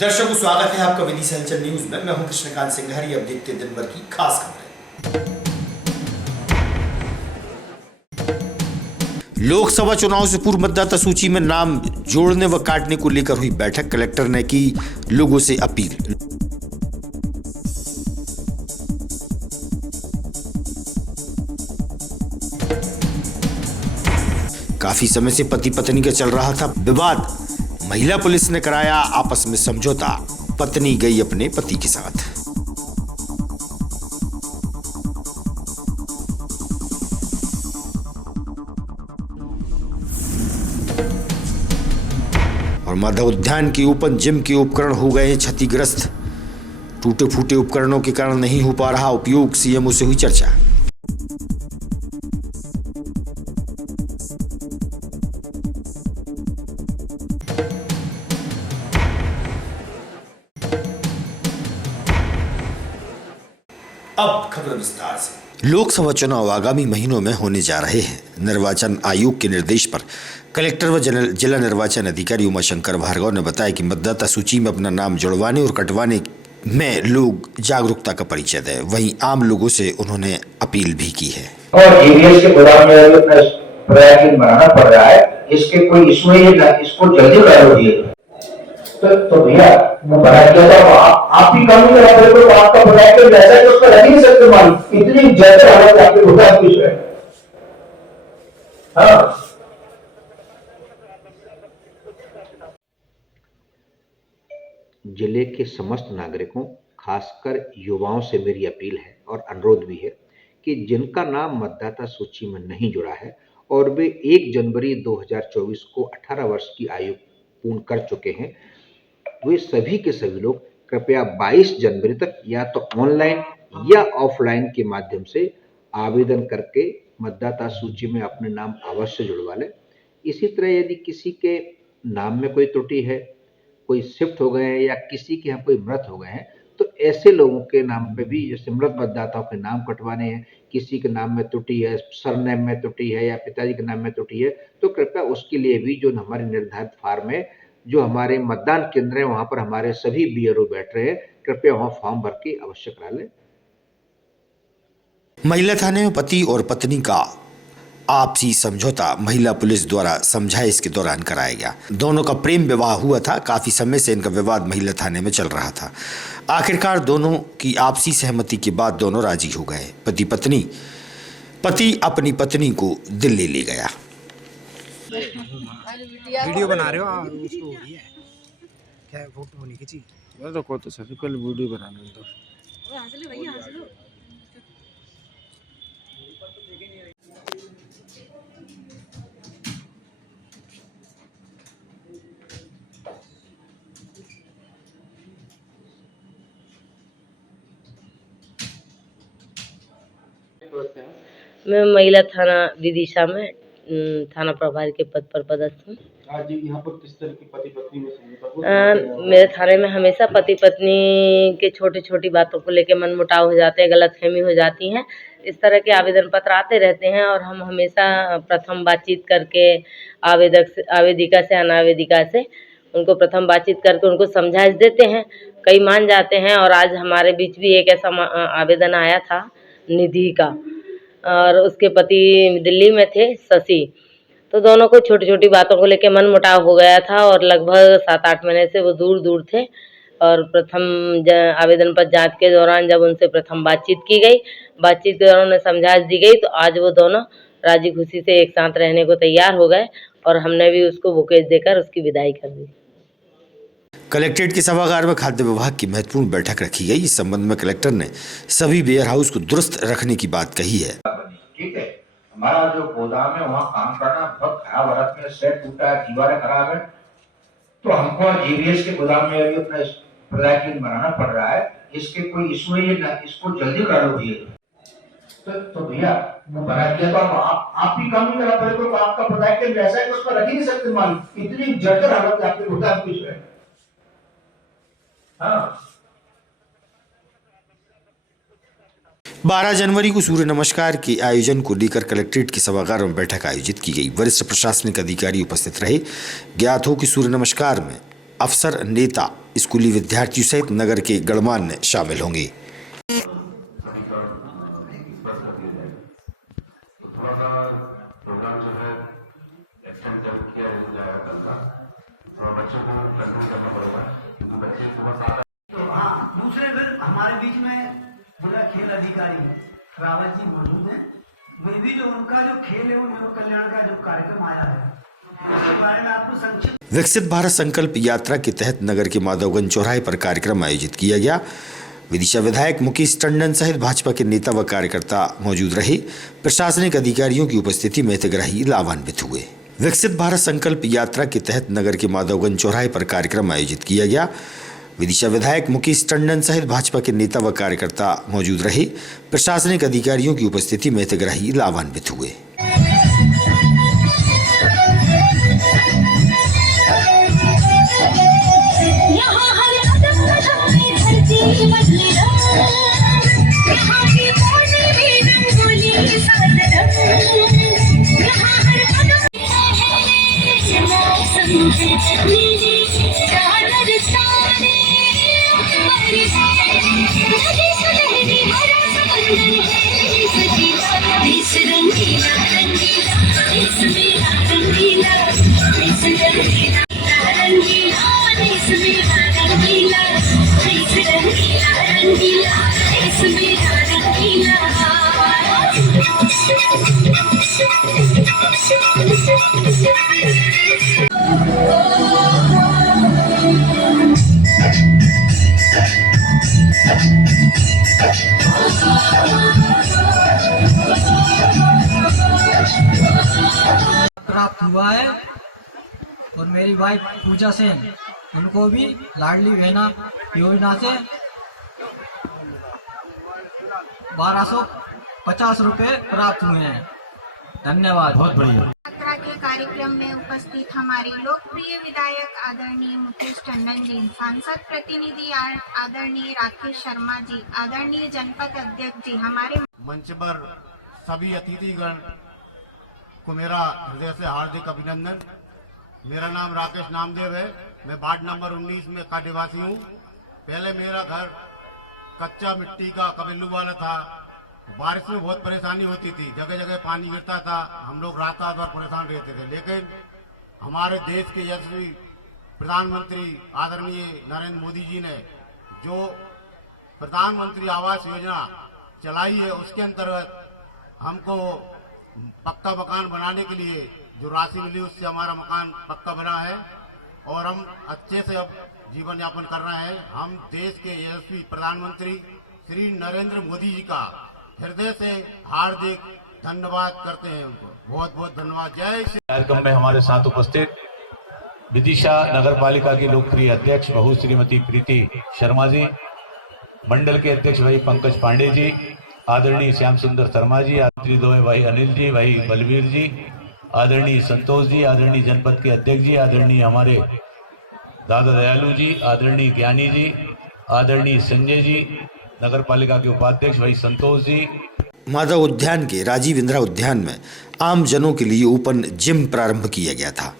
दर्शकों, स्वागत है आपका विदिशा हलचल न्यूज में। मैं हूं कृष्णकांत सिंघारी। अब देखते हैं दिन भर की खास खबरें। लोकसभा चुनाव से पूर्व मतदाता सूची में नाम जोड़ने व काटने को लेकर हुई बैठक। कलेक्टर ने की लोगों से अपील। काफी समय से पति पत्नी का चल रहा था विवाद। महिला पुलिस ने कराया आपस में समझौता। पत्नी गई अपने पति के साथ। और माधव उद्यान के ओपन जिम के उपकरण हो गए क्षतिग्रस्त। टूटे फूटे उपकरणों के कारण नहीं हो पा रहा उपयोग। सीएमओ से हुई चर्चा। अब खबर विस्तार से। लोकसभा चुनाव आगामी महीनों में होने जा रहे हैं। निर्वाचन आयोग के निर्देश पर कलेक्टर व जिला निर्वाचन अधिकारी उमाशंकर भार्गव ने बताया कि मतदाता सूची में अपना नाम जुड़वाने और कटवाने में लोग जागरूकता का परिचय दें। वहीं आम लोगों से उन्होंने अपील भी की है। और जीवीएस के गोदाम में अपना प्रयास बनाना पड़ रहा है, इसके कोई इशू है ना, इसको जल्दी करा दिए। तो भैया मैं बना किया था, आप ही काम नहीं करा तो आपका बताया कि वैसा है उसका लग नहीं सकते मालूम। इतनी जल्द हालत आपके होता है विषय। हाँ, जिले के समस्त नागरिकों, खासकर युवाओं से मेरी अपील है और अनुरोध भी है कि जिनका नाम मतदाता सूची में नहीं जुड़ा है और वे 1 जनवरी 2024 को 18 वर्ष की आयु पूर्ण कर चुके हैं, वे सभी के सभी लोग कृपया 22 जनवरी तक या तो ऑनलाइन या ऑफलाइन के माध्यम से आवेदन करके मतदाता सूची में अपने नाम अवश्य जुड़वा लें। इसी तरह यदि किसी के नाम में कोई त्रुटि है, कोई शिफ्ट हो गए हैं या किसी के यहाँ कोई मृत हो गए हैं, तो ऐसे लोगों के नाम पे भी, जैसे मृत मतदाताओं के नाम कटवाने हैं, किसी के नाम में त्रुटि है, सरनेम में त्रुटि है या पिताजी के नाम में त्रुटि है, तो कृपया उसके लिए भी जो हमारे निर्धारित फॉर्म है, जो हमारे मतदान केंद्र है, वहां पर हमारे सभी बीएलओ बैठ रहे हैं, कृपया वहां फॉर्म भर के अवश्य करा लें। महिला थाने में पति और पत्नी का आपसी समझौता महिला पुलिस द्वारा समझाइश के दौरान कराया गया। दोनों का प्रेम विवाह हुआ था। काफी समय से इनका विवाद महिला थाने में चल रहा था। आखिरकार दोनों की आपसी सहमति के बाद दोनों राजी हो गए। पति अपनी पत्नी को दिल्ली ले गया। वीडियो बना रहे हो आप? उसको हो रही है क्या? फोटो नहीं खींची मैं तो को तो सबसे पहले वीडियो बनाने दो। मैं महिला थाना विदिशा में थाना प्रभारी के पद पर पदस्थ हूँ। आज यहाँ पर किस तरह की पति पत्नी में समझौता? मेरे थाने में हमेशा पति पत्नी के छोटी छोटी बातों को लेकर मनमुटाव हो जाते हैं, गलतफहमी हो जाती हैं। इस तरह के आवेदन पत्र आते रहते हैं और हम हमेशा प्रथम बातचीत करके आवेदिका से अनावेदिका से उनको प्रथम बातचीत करके उनको समझाइश देते हैं। कई मान जाते हैं और आज हमारे बीच भी एक ऐसा आवेदन आया था निधि का, और उसके पति दिल्ली में थे, शशि। तो दोनों को छोटी छोटी बातों को लेकर मनमुटाव हो गया था और लगभग 7-8 महीने से वो दूर थे। और प्रथम आवेदन पर जांच के दौरान जब उनसे प्रथम बातचीत की गई, बातचीत के दौरान उन्हें समझाइश दी गई, तो आज वो दोनों राजी खुशी से एक साथ रहने को तैयार हो गए और हमने भी उसको बुकेज देकर उसकी विदाई कर दी। कलेक्ट्रेट के सभागार में खाद्य विभाग की महत्वपूर्ण बैठक रखी गई। इस संबंध में कलेक्टर ने सभी वेयर हाउस को दुरुस्त रखने की बात कही है। ठीक है, हमारा जो गोदाम है वहाँ काम करना बहुत खराब हालत में, सेट टूटा है, दीवारें खराब है, तो हमको जीवीएस के गोदाम में अभी अपना प्रयास बनाना पड़ रहा है। इसके कोई इशू है ना, इसको जल्दी करा दिए। तो भैया मैं बना किया था, आप ही काम नहीं करा पाए तो आपका पता है कि वैसा है उसका लग ही नहीं सकते मालूम। इतनी जर्जर हालत आपके होता है विषय। हाँ, 12 जनवरी को सूर्य नमस्कार के आयोजन को लेकर कलेक्ट्रेट के सभागार में बैठक आयोजित की गई। वरिष्ठ प्रशासनिक अधिकारी उपस्थित रहे। ज्ञात हो कि सूर्य नमस्कार में अफसर, नेता, स्कूली विद्यार्थियों सहित नगर के गणमान्य शामिल होंगे। दूसरे फिर हमारे बीच में जिला खेल अधिकारी रावत जी मौजूद हैं। वे भी जो उनका जो खेल है वो युवा कल्याण का जो कार्यक्रम आया है उसके बारे में आपको संक्षिप्त। विकसित भारत संकल्प यात्रा के तहत नगर के माधवगंज चौराहे पर कार्यक्रम आयोजित किया गया। विदिशा विधायक मुकेश टंडन सहित भाजपा के नेता व कार्यकर्ता मौजूद रहे। प्रशासनिक अधिकारियों की उपस्थिति में हितग्राही लाभान्वित हुए। विकसित भारत संकल्प यात्रा के तहत नगर के माधवगंज चौराहे पर कार्यक्रम आयोजित किया गया। विदिशा विधायक मुकेश टंडन सहित भाजपा के नेता व कार्यकर्ता मौजूद रहे। प्रशासनिक अधिकारियों की उपस्थिति में हितग्राही लाभान्वित हुए। प्राप्त हुआ है और मेरी वाइफ पूजा सेन उनको भी लाडली बहना योजना से 1250 रुपए प्राप्त हुए हैं। धन्यवाद। बहुत बढ़िया। यात्रा के कार्यक्रम में उपस्थित हमारे लोकप्रिय विधायक आदरणीय मुकेश टंडन जी, सांसद प्रतिनिधि आदरणीय राकेश शर्मा जी, आदरणीय जनपद अध्यक्ष जी, हमारे मंच पर सभी अतिथिगण को मेरा हृदय से हार्दिक अभिनंदन। मेरा नाम राकेश नामदेव है। मैं वार्ड नंबर 19 में का निवासी हूँ। पहले मेरा घर कच्चा मिट्टी का कबेलू वाला था। बारिश में बहुत परेशानी होती थी, जगह जगह पानी गिरता था, हम लोग रात भर परेशान रहते थे। लेकिन हमारे देश के यशस्वी प्रधानमंत्री आदरणीय नरेंद्र मोदी जी ने जो प्रधानमंत्री आवास योजना चलाई है, उसके अंतर्गत हमको पक्का मकान बनाने के लिए जो राशि मिली उससे हमारा मकान पक्का बना है और हम अच्छे से अब जीवन यापन कर रहे हैं। हम देश के यशस्वी प्रधानमंत्री श्री नरेंद्र मोदी जी का हृदय से हार्दिक धन्यवाद करते हैं। उनको बहुत बहुत धन्यवाद। जय श्री। कार्यक्रम में हमारे साथ उपस्थित विदिशा नगर पालिका की लोकप्रिय अध्यक्ष बहु श्रीमती प्रीति शर्मा जी, मंडल के अध्यक्ष भाई पंकज पांडे जी, आदरणीय श्याम सुंदर शर्मा जी, आदरणीय दो भाई अनिल जी, भाई बलवीर जी, आदरणीय संतोष जी, आदरणीय जनपद के अध्यक्ष जी, आदरणीय हमारे दादा दयालु जी, आदरणीय ज्ञानी जी, आदरणीय संजय जी, नगर पालिका के उपाध्यक्ष भाई संतोष जी। माधव उद्यान के राजीव इंदिरा उद्यान में आम जनों के लिए ओपन जिम प्रारंभ किया गया था।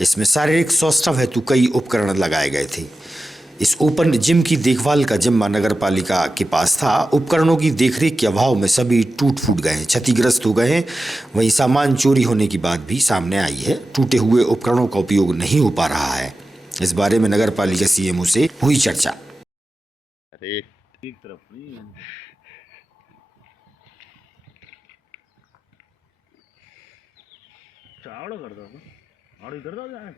इसमें शारीरिक सौष्ठव हेतु कई उपकरण लगाए गए थे। इस ओपन जिम की देखभाल का जिम्मा नगर पालिका के पास था। उपकरणों की देखरेख के अभाव में सभी टूट फूट गए हैं, क्षतिग्रस्त हो गए हैं। वहीं सामान चोरी होने की बात भी सामने आई है। टूटे हुए उपकरणों का उपयोग नहीं हो पा रहा है। इस बारे में नगर पालिका सीएमओ से हुई चर्चा। एक तरफ नहीं चावड़ा करता था और इधर जाए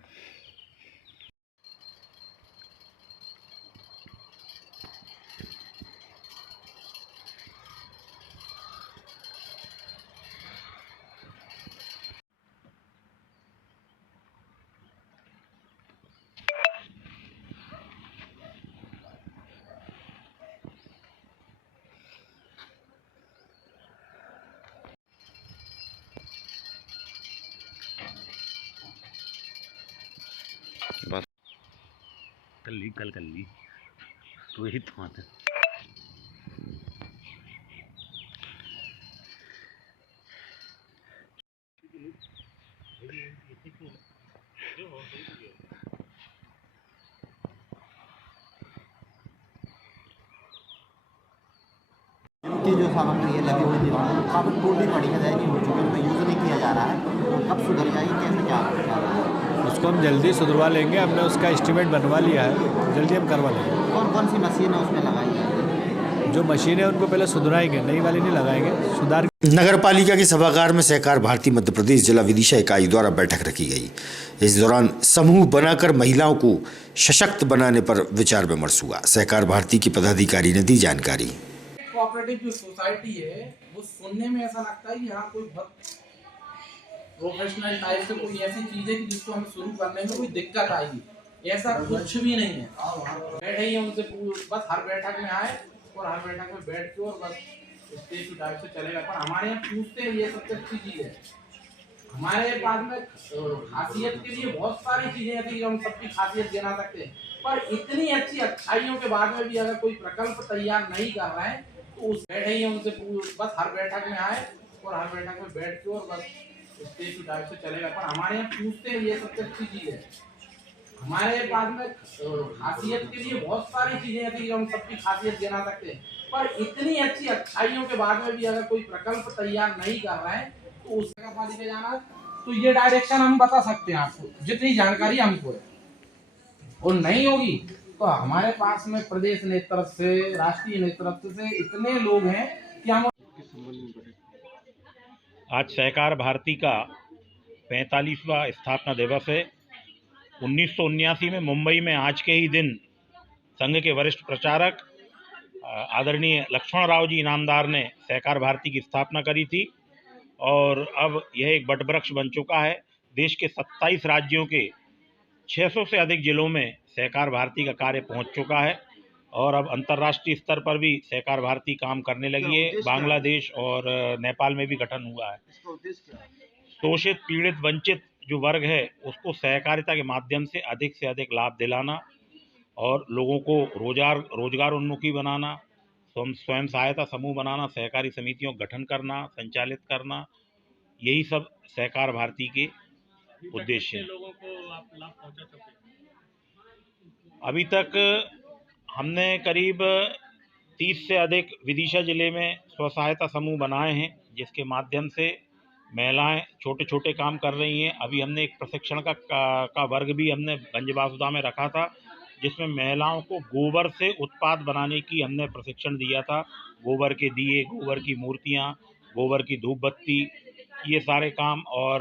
कल कर ली तो ही तो आते की जो सामग्री है लगी हुई दीवारों में काफ़ी टूटी पड़ी है, ज़ायदी हो चुकी है, उनका यूज़ नहीं किया जा रहा है, तो कब सुधर जाएगी, कैसे क्या होगा? उसको हम जल्दी सुधरवा लेंगे, हमने उसका एस्टीमेट बनवा लिया है, जल्दी हम करवा लेंगे। कौन कौन सी मशीनें उसमें लगाई हैं? जो मशीनें उनको पहले सुधराएंगे, नई वाली नहीं लगाएंगे, सुधार। नगर पालिका के सभागार में सहकार भारती मध्य प्रदेश जिला विदिशा इकाई द्वारा बैठक रखी गई। इस दौरान समूह बनाकर महिलाओं को सशक्त बनाने पर विचार विमर्श हुआ। सहकार भारती के पदाधिकारी ने दी जानकारी। कोऑपरेटिव जो सोसाइटी है वो सुनने में ऐसा लगता है कि यहाँ कोई बहुत प्रोफेशनल टाइप से कोई ऐसी चीज है कि जिसको हमें शुरू करने में कोई दिक्कत आएगी, ऐसा कुछ भी नहीं है। बैठे ही उनसे बस हर बैठक में आए और हर बैठक में बैठ के और बस स्टेज टाइप से चलेगा, पर हमारे यहाँ पूछते हैं, ये सबसे अच्छी चीज है। हमारे पास में खासियत के लिए बहुत सारी चीजें ऐसी हम सबकी खासियत गिना सकते हैं, पर इतनी अच्छी अच्छाइयों के बाद में भी अगर कोई प्रकल्प तैयार नहीं कर रहा है तो उस बैठे ही उनसे बस हर बैठक में आए और हर बैठक में बैठ के और बस स्टेज टाइप से चलेगा, पर हमारे यहाँ पूछते हैं, ये सबसे अच्छी चीज है। हमारे पास में खासियत के लिए बहुत सारी चीजें ऐसी हम सबकी खासियत गिना सकते हैं, पर इतनी अच्छी अच्छाइयों के बाद में भी अगर कोई प्रकल्प तैयार नहीं कर रहा है तो उस नगर पालिका जाना, तो ये डायरेक्शन हम बता सकते हैं आपको, जितनी जानकारी हमको है, और नहीं होगी तो हमारे पास में प्रदेश नेतृत्व से, राष्ट्रीय नेतृत्व से इतने लोग हैं कि हम। आज सहकार भारती का 45वां स्थापना दिवस है। 1979 में मुंबई में आज के ही दिन संघ के वरिष्ठ प्रचारक आदरणीय लक्ष्मण राव जी इनामदार ने सहकार भारती की स्थापना करी थी, और अब यह एक बटवृक्ष बन चुका है। देश के 27 राज्यों के 600 से अधिक जिलों में सहकार भारती का कार्य पहुंच चुका है, और अब अंतर्राष्ट्रीय स्तर पर भी सहकार भारती काम करने लगी है। बांग्लादेश और नेपाल में भी गठन हुआ है। शोषित, पीड़ित, वंचित जो वर्ग है उसको सहकारिता के माध्यम से अधिक लाभ दिलाना और लोगों को रोजगार उन्मुखी बनाना, स्वयं सहायता समूह बनाना, सहकारी समितियों का गठन करना, संचालित करना, यही सब सहकार भारती के उद्देश्य हैं। लोगों को आप लाभ पहुंचा सकते हैं? अभी तक हमने करीब 30 से अधिक विदिशा जिले में स्व सहायता समूह बनाए हैं, जिसके माध्यम से महिलाएं छोटे छोटे काम कर रही हैं। अभी हमने एक प्रशिक्षण का वर्ग भी हमने गंजबासुदा में रखा था, जिसमें महिलाओं को गोबर से उत्पाद बनाने की हमने प्रशिक्षण दिया था। गोबर के दिए, गोबर की मूर्तियाँ, गोबर की धूप बत्ती, ये सारे काम, और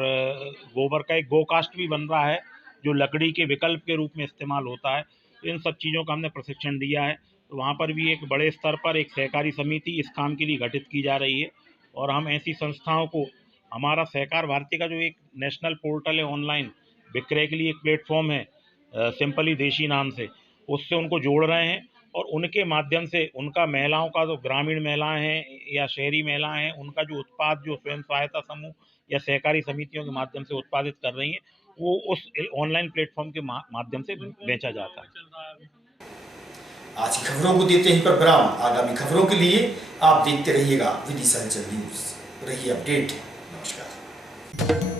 गोबर का एक गोकास्ट भी बन रहा है जो लकड़ी के विकल्प के रूप में इस्तेमाल होता है। इन सब चीज़ों का हमने प्रशिक्षण दिया है। तो वहाँ पर भी एक बड़े स्तर पर एक सहकारी समिति इस काम के लिए गठित की जा रही है, और हम ऐसी संस्थाओं को, हमारा सहकार भारती का जो एक नेशनल पोर्टल है ऑनलाइन विक्रय के लिए एक प्लेटफॉर्म है सिंपली देशी नाम से, उससे उनको जोड़ रहे हैं, और उनके माध्यम से उनका महिलाओं का जो ग्रामीण महिलाएं हैं या शहरी महिलाएं हैं, उनका जो उत्पाद जो स्वयं सहायता समूह या सहकारी समितियों के माध्यम से उत्पादित कर रही हैं, वो उस ऑनलाइन प्लेटफॉर्म के माध्यम से बेचा जाता है। आज की खबरों को देते ही पर विराम। आगामी खबरों के लिए आप देखते रहिएगा विदिशा न्यूज। रहिए अपडेट। नमस्कार।